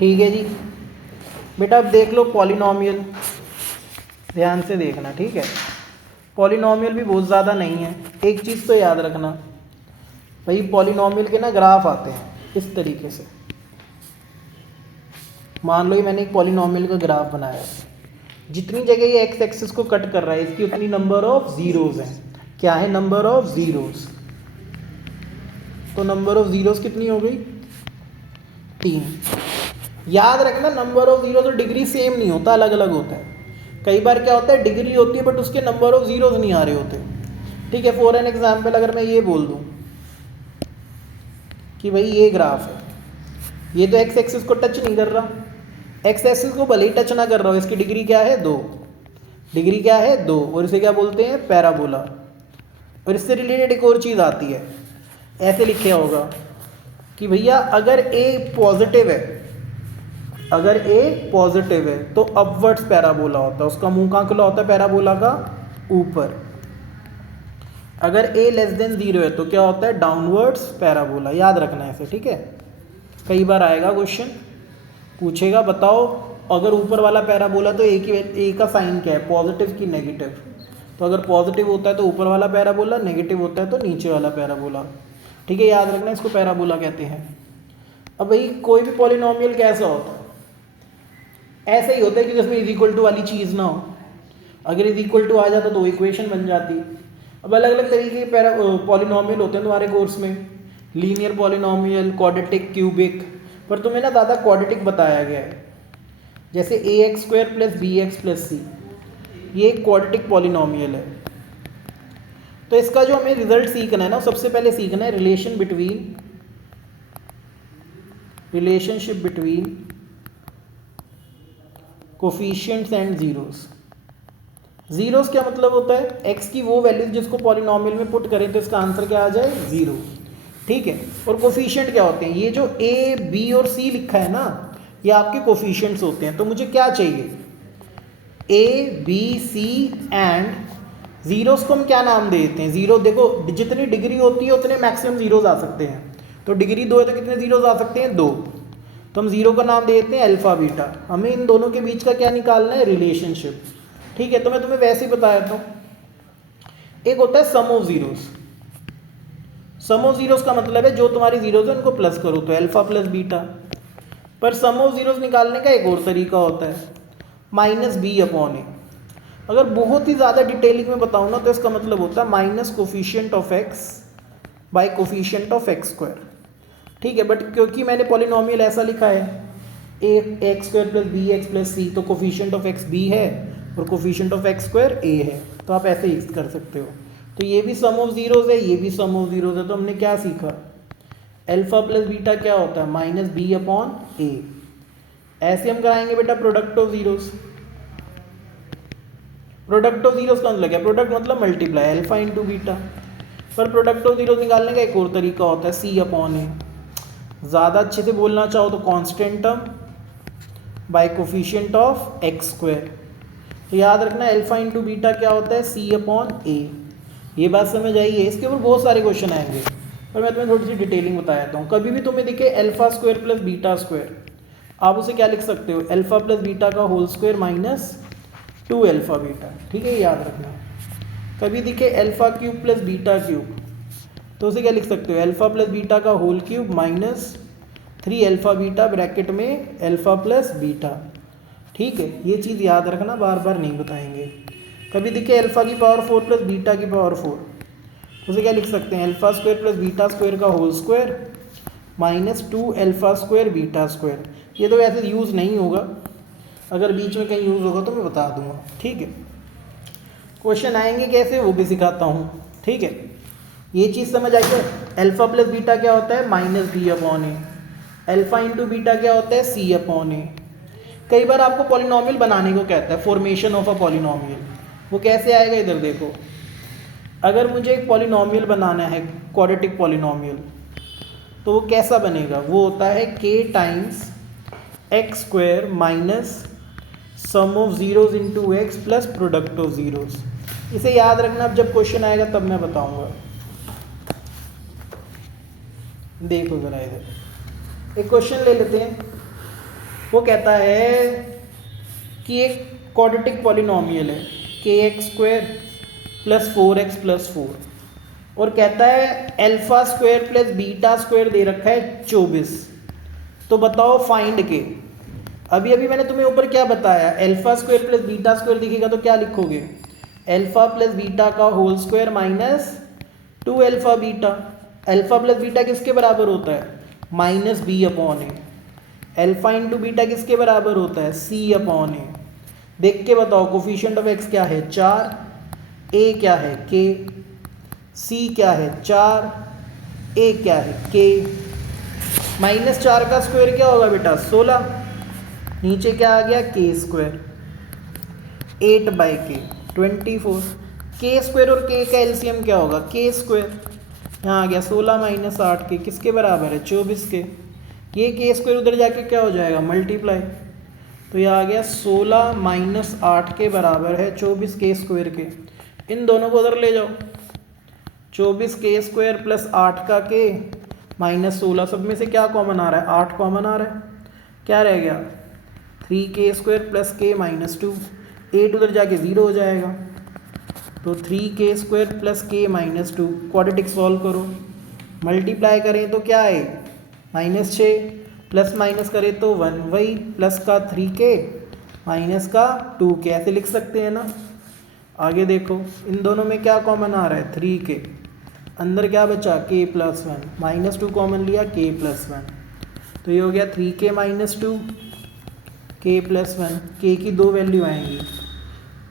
ठीक है जी बेटा, अब देख लो पॉलिनॉमियल, ध्यान से देखना ठीक है। पॉलिनॉमियल भी बहुत ज़्यादा नहीं है। एक चीज़ तो याद रखना भाई, पॉलिनॉमियल के ना ग्राफ आते हैं इस तरीके से। मान लो ये मैंने एक पॉलिनॉमियल का ग्राफ बनाया, जितनी जगह ये एक्स एक्सिस को कट कर रहा है इसकी उतनी नंबर ऑफ जीरोस हैं। क्या है? Number of zeros. तो नंबर ऑफ जीरोस कितनी हो गई? 3। याद रखना नंबर ऑफ जीरोस और डिग्री सेम नहीं होता, अलग अलग होता है। कई बार क्या होता है, डिग्री होती है बट उसके नंबर ऑफ जीरोस नहीं आ रहे होते। ठीक है, फॉर एन एग्जाम्पल अगर मैं ये बोल दूं कि भाई ये ग्राफ है, ये तो एक्स एक्सिस को टच नहीं कर रहा, एक्स एक्सिस को भले ही टच ना कर रहा हो, इसकी डिग्री क्या है? 2। डिग्री क्या है? 2। और इसे क्या बोलते हैं? पैराबोला। और इससे रिलेटेड एक और चीज़ आती है, ऐसे लिखा होगा कि भैया अगर ए पॉजिटिव है, अगर ए पॉजिटिव है तो अपवर्ड्स पैराबोला होता है, उसका मुंह कहाँ खुला होता है? पैराबोला का ऊपर। अगर ए लेस देन 0 है तो क्या होता है? Downwards parabola. याद रखना है ऐसे, ठीक है। कई बार आएगा क्वेश्चन, पूछेगा बताओ अगर ऊपर वाला पैराबोला तो ए का साइन क्या है? पॉजिटिव की नेगेटिव? तो अगर पॉजिटिव होता है तो ऊपर वाला पैराबोला, नेगेटिव होता है तो नीचे वाला पैराबोला। ठीक है, याद रखना, इसको पैराबोला कहते हैं। अब भाई कोई भी पॉलिनॉमियल कैसा होता है? ऐसा ही होता है कि जिसमें इज इक्वल टू वाली चीज़ ना हो। अगर इज इक्वल टू आ जाता तो इक्वेशन बन जाती। अब अलग अलग तरीके के पॉलिनॉमियल होते हैं तुम्हारे कोर्स में, लीनियर पॉलिनॉमियल, क्वाड्रेटिक, क्यूबिक, पर तुम्हें ना ज़्यादा क्वाड्रेटिक बताया गया है। जैसे a x square plus b x plus c, ये एक क्वाड्रेटिक पॉलिनॉमियल है। तो इसका जो हमें रिजल्ट सीखना है ना, सबसे पहले सीखना है relationship between coefficients and zeros. Zeros क्या मतलब होता है? एक्स की वो वैल्यूज जिसको पॉलिनॉमियल में पुट करें तो इसका आंसर क्या आ जाए? 0। ठीक है, और कोफिशिएंट क्या होते हैं? ये जो ए बी और सी लिखा है ना, ये आपके कोफिशिएंट्स होते हैं। तो मुझे क्या चाहिए? A B C and zeros को हम क्या नाम देते हैं? जीरो, देखो जितनी डिग्री होती है उतने मैक्सिमम जीरोस आ सकते हैं। तो डिग्री 2 है तो कितने जीरोस आ सकते हैं? 2। तो हम जीरो का नाम देते हैं अल्फा बीटा। हमें इन दोनों के बीच का क्या निकालना है? रिलेशनशिप। ठीक है, तो मैं तुम्हें वैसे ही बताया था, एक होता है sum of zeros. Sum of zeros का मतलब है जो तुम्हारी जीरोस है उनको प्लस करो तो अल्फा प्लस बीटा। पर सम ऑफ जीरोस निकालने का एक और तरीका होता है, माइनस बी अपॉन ए। अगर बहुत ही ज़्यादा डिटेलिंग में बताऊँ ना तो इसका मतलब होता है minus coefficient of x by coefficient of x square. ठीक है, बट क्योंकि मैंने पॉलिनॉमियल ऐसा लिखा है a x square plus b x plus c, तो कोफिशिएंट ऑफ एक्स बी है और coefficient of x square a है, तो आप ऐसे ही कर सकते हो। तो ये भी सम ऑफ जीरोस है, ये भी सम ऑफ जीरोस है। तो हमने क्या सीखा? अल्फा प्लस बीटा क्या होता है? माइनस बी अपॉन ए। ऐसे हम कराएंगे बेटा product of zeros. Product of zeros का मतलब क्या? प्रोडक्ट मतलब मल्टीप्लाई, अल्फा इंटू बीटा। पर प्रोडक्ट ऑफ जीरोस निकालने का एक और तरीका होता है, सी अपॉन ए। ज़्यादा अच्छे से बोलना चाहो तो constant term by coefficient of x square. तो याद रखना अल्फा इंटू बीटा क्या होता है? सी अपॉन ए। ये बात समझ आई है? इसके ऊपर बहुत सारे क्वेश्चन आएंगे, पर मैं तुम्हें थोड़ी सी डिटेलिंग बता देता हूँ। कभी भी तुम्हें दिखे alpha square plus beta square, आप उसे क्या लिख सकते हो? अल्फा प्लस बीटा का whole square minus 2 alpha beta. ठीक है, याद रखना। कभी दिखे alpha cube plus beta cube, तो उसे क्या लिख सकते हो? अल्फा प्लस बीटा का whole cube minus 3 alpha beta bracket में अल्फा प्लस बीटा। ठीक है, ये चीज़ याद रखना, बार बार नहीं बताएंगे। कभी दिखे अल्फा की पावर 4 प्लस बीटा की पावर 4, उसे क्या लिख सकते हैं? Alpha square plus beta square का whole square minus 2 alpha square beta square. ये तो वैसे यूज़ नहीं होगा, अगर बीच में कहीं यूज़ होगा तो मैं बता दूंगा। ठीक है, क्वेश्चन आएंगे कैसे वो भी सिखाता हूँ। ठीक है, ये चीज़ समझ आई है? अल्फा प्लस बीटा क्या होता है? Minus b upon a. Alpha into beta क्या होता है? सी अपॉन ए। कई बार आपको पॉलिनॉमियल बनाने को कहता है, फॉर्मेशन ऑफ अ पॉलिनॉमियल। वो कैसे आएगा? इधर देखो, अगर मुझे एक पॉलिनॉमियल बनाना है, क्वाड्रेटिक पॉलिनॉमियल, तो वो कैसा बनेगा? वो होता है के times x square minus sum of zeros into x plus product of zeros. इसे याद रखना, अब जब क्वेश्चन आएगा तब मैं बताऊंगा। देखो जरा इधर एक क्वेश्चन ले लेते हैं। वो कहता है कि एक क्वाड्रेटिक पॉलिनोमियल है kx² प्लस 4x प्लस 4 और कहता है α² प्लस β² दे रखा है 24। तो बताओ फाइंड के। अभी अभी मैंने तुम्हें ऊपर क्या बताया, α² प्लस β² दिखेगा तो क्या लिखोगे, अल्फा प्लस बीटा का whole square minus 2α beta. Alpha plus beta किसके बराबर होता है, minus b upon a. Alpha into beta किसके बराबर होता है, सी अपॉन ए। देख के बताओ कोफिशिएंट ऑफ एक्स क्या है 4, ए क्या है के, सी क्या है 4, ए क्या है के। -4 का स्क्वायर क्या होगा बेटा 16, नीचे क्या आ गया k², 8/k 24। k² और k का एलसीएम क्या होगा k², यहाँ आ गया 16 - 8k किसके बराबर है 24 के। ये k² उधर जाके क्या हो जाएगा मल्टीप्लाई, तो यह आ गया 16 - 8 के बराबर है 24 k² के। इन दोनों को उधर ले जाओ, 24 k² प्लस 8 का k माइनस 16, सब में से क्या कॉमन आ रहा है 8 कॉमन आ रहा है, क्या रह गया 3k² प्लस k माइनस 2, 8 उधर जाके 0 हो जाएगा, तो 3k² plus k minus 2। Quadratic solve करो, मल्टीप्लाई करें तो क्या है -6, प्लस माइनस करें तो 1, वही प्लस का 3k माइनस का 2k, ऐसे लिख सकते हैं ना। आगे देखो इन दोनों में क्या कॉमन आ रहा है 3k, अंदर क्या बचा k प्लस 1, -2 कॉमन लिया k प्लस 1, तो ये हो गया 3k minus 2 k plus 1। k की दो वैल्यू आएंगी,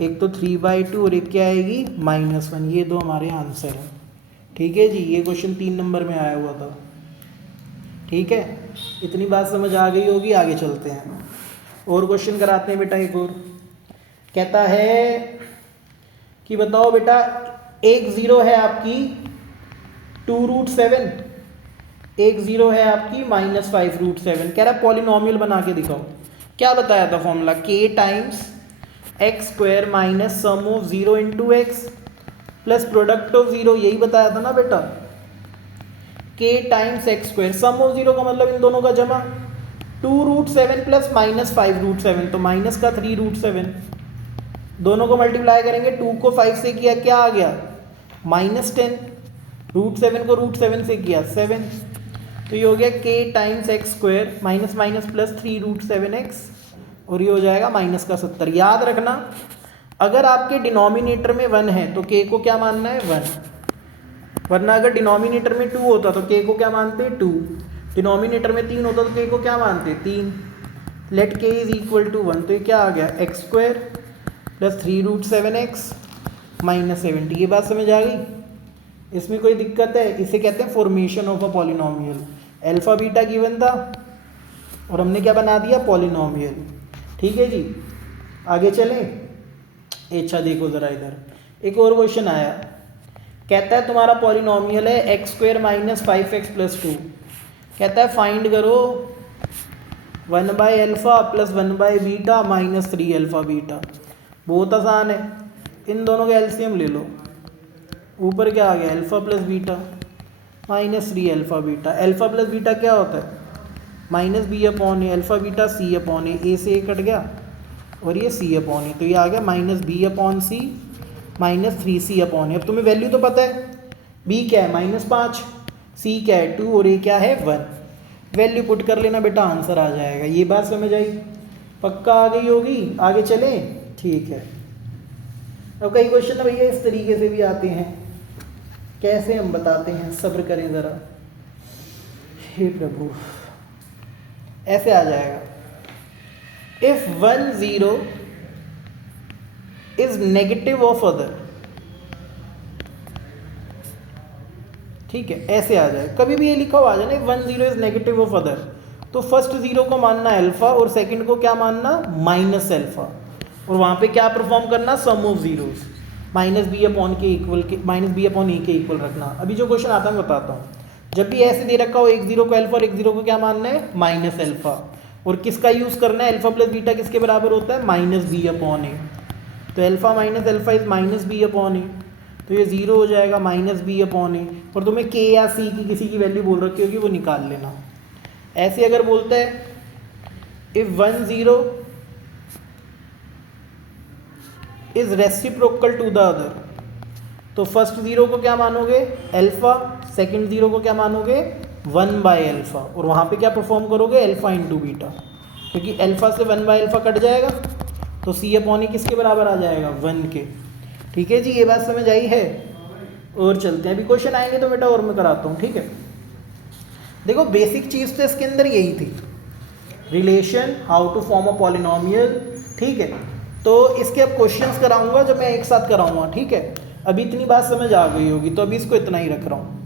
एक तो 3/2 और एक क्या आएगी -1, ये दो हमारे आंसर हैं। ठीक है जी, ये क्वेश्चन 3 नंबर में आया हुआ था। ठीक है, इतनी बात समझ आ गई होगी, आगे चलते हैं और क्वेश्चन कराते हैं बेटा। एक और कहता है कि बताओ बेटा एक 0 है आपकी 2√7, एक 0 है आपकी -5√7, कह रहा पॉलिनोमियल बना के दिखाओ। क्या बताया था formula, k times x² minus sum of 0 into x plus product of 0, यही बताया था ना बेटा। k times x², some of 0 का मतलब इन दोनों का जमा, 2√7 प्लस -5√7, तो माइनस का 3√7, दोनों को मल्टीप्लाई करेंगे, 2 को 5 से किया क्या आ गया -10, √7 को √7 से किया 7, तो ये हो गया k times x² minus minus plus 3√7x और ये हो जाएगा -70। याद रखना अगर आपके डिनोमिनेटर में 1 है तो k को क्या मानना है 1, वरना अगर डिनोमिनेटर में 2 होता तो k को क्या मानते 2, डिनोमिनेटर में 3 होता तो k को क्या मानते 3। Let k is equal to 1, तो ये क्या आ गया x² प्लस 3√7x माइनस 70। ये बात समझ आ गई, इसमें कोई दिक्कत है, इसे कहते हैं formation of a polynomial. Alpha beta given था और हमने क्या बना दिया पॉलिनोमियल। ठीक है जी, आगे चलें। अच्छा देखो ज़रा इधर एक और क्वेश्चन आया, कहता है तुम्हारा पॉलिनोमियल है x² माइनस 5x प्लस 2, कहता है फाइंड करो 1/α प्लस 1/β माइनस 3α बीटा। बहुत आसान है, इन दोनों का एलसीएम ले लो, ऊपर क्या आ गया alpha plus beta minus 3α beta. Alpha plus beta क्या होता है -b/a, alpha beta c/a, a से a कट गया और ये c/a, तो ये आ गया -b/c माइनस 3c/a। अब तुम्हें वैल्यू तो पता है, b क्या है -5, c क्या है 2 और a क्या है 1, वैल्यू पुट कर लेना बेटा आंसर आ जाएगा। ये बात समझ आई, पक्का आ गई होगी। आगे चलें, ठीक है। अब कई क्वेश्चन भैया इस तरीके से भी आते हैं, कैसे हम बताते हैं, सब्र करें ज़रा, हे प्रभु। ऐसे आ जाएगा, if 1 0 is negative of other, ठीक है, ऐसे आ जाए। कभी भी ये लिखा हुआ आ जाए ना 1 0 इज नेगेटिव ऑफ अदर, तो फर्स्ट 0 को मानना अल्फा और सेकंड को क्या मानना माइनस अल्फा, और वहाँ पे क्या परफॉर्म करना सम ऑफ जीरोस, -b/a के इक्वल रखना। अभी जो क्वेश्चन आता है मैं बताता हूँ, जब भी ऐसे दे रखा हो एक 0 को अल्फा और एक 0 को क्या मानना है माइनस अल्फा, और किसका यूज़ करना है अल्फा प्लस बीटा किसके बराबर होता है -b/a, तो alpha minus alpha is -b/a, तो ये 0 हो जाएगा -b/a, और तुम्हें k या c की किसी की वैल्यू बोल रखी होगी वो निकाल लेना। ऐसे अगर बोलता है if 1 0 is reciprocal to the other, तो फर्स्ट जीरो को क्या मानोगे अल्फा, सेकंड जीरो को क्या मानोगे 1 बाय अल्फा, और वहाँ पे क्या परफॉर्म करोगे अल्फा इंटू बीटा, क्योंकि अल्फा से 1 बाय अल्फा कट जाएगा तो सी अपॉन ई किसके बराबर आ जाएगा 1 के। ठीक है जी, ये बात समझ आई है। और चलते हैं, अभी क्वेश्चन आएंगे तो बेटा और मैं कराता हूँ। ठीक है, देखो बेसिक चीज़ तो इसके अंदर यही थी, relation, how to form a polynomial. ठीक है, तो इसके अब क्वेश्चंस कराऊंगा जो मैं एक साथ कराऊंगा। ठीक है, अभी इतनी बात समझ आ गई होगी तो अभी इसको इतना ही रख रहा हूँ।